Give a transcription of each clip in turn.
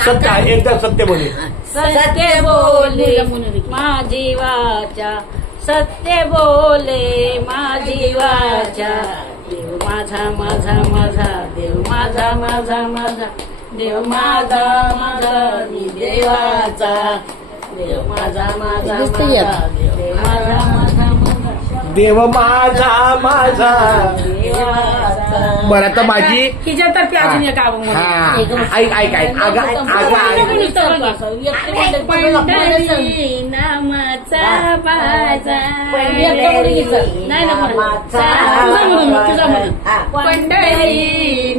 सत्य एकदम सत्य बोले. सत्य बोले माझी वाचा, सत्य बोले माझी वाचा. देव माझा माझा माझा, देव माझा माझा माझा, देव माझा माझा मी देवाचा. देव माझा माझा माझा, देव माझा माझा माझा, देव माझा माझा देवाचा. बरं आता माझी तिच्यातर्फे अजून एक आवड. ऐक ऐक ऐक अगं पंढरी नामाचा बाजार, पंढरी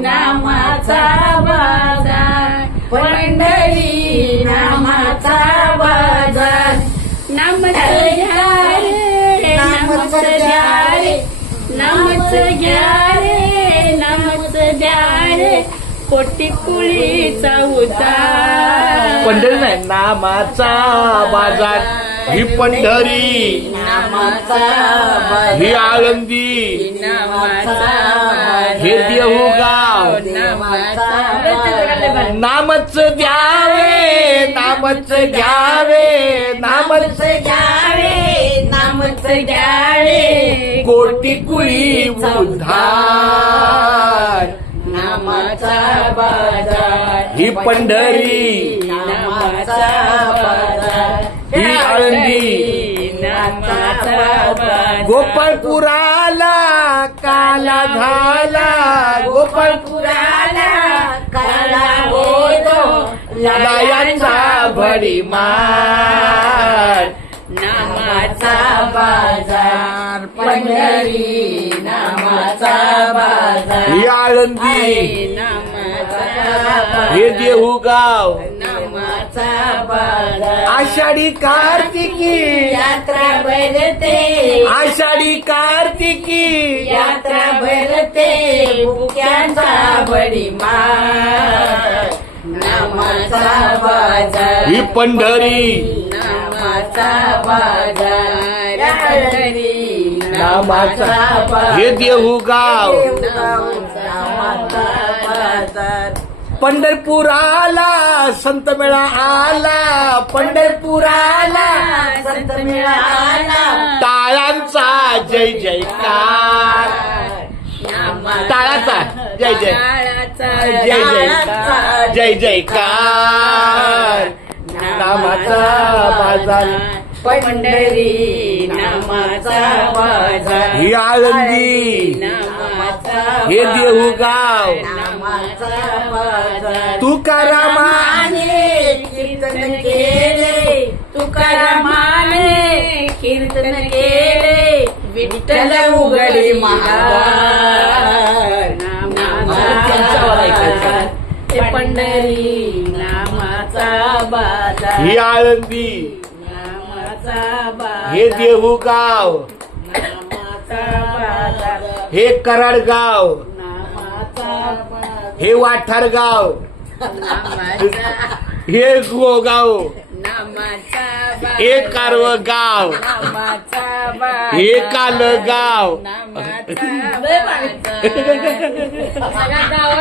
नामाचा बाजार, पंढरी नामाचा बाजार. नामच घ्या रे, नामच घ्या रे, नामच घ्या रे, नामच द्या रे, कोटी कुळीचा उद्धार. पंढरी नाही नामाचा बाजार, ही पंढरी नामाचा बाजार, ही आळंदी नामाचा हे देऊगाव. नामच द्यावे, नामच घ्यावे, नामच घ्यावे, नामच घ्यावे, कोटी कुळी उद्धार. नामाचा बाजार, ही पंढरी नामाचा बाजार, ही आळंदी नामाचा बाजार. गोपाळपुराला काला झाला, गोपाळपुराला काला होतो लायांचा भडीमार. नामाचा बाजार, पंढरी नामाचा बाजार, ही आळंदी नामाचा हे देऊगाव. नामाचा बाजार. आषाढी कार्तिकी यात्रा भरते, आषाढी कार्तिकी यात्रा भरते, भुक्यांचा भडीमार. नामाचा बाजार, ही पंढरी नामाचा बाजार, पंढरी नामाचा बाजार, हे देऊगाव. नामाचा बाजार. पंढरपुराला संत मेळा आला, पंढरपुराला संत मिळाला, टाळांचा जय जयकार. टाळाचा जय जय जय जय जय जयकार. नामाचा बाजार, पंढरी नामाचा बाजार, ही आळंदी नामाचा हे देऊगाव. नामाचा बाजार. तुकारामाने कीर्तन केले, तुकारामाने कीर्तन केले, विठ्ठल उघडी महाद्वार. नामाचा बाजार, ते पंढरी नामाचा बाजार, ही आळंदी नामाचा बाजार, हे देऊगाव. नामाचा बाजार, हे कराडगाव, नामाचा बाजार, हे वाठारगाव, नामाचा हे गोगाव, नामाचा बाजार, हे कारवगाव, नामाचा बाजार, हे कालगाव. नामाचा बाजार.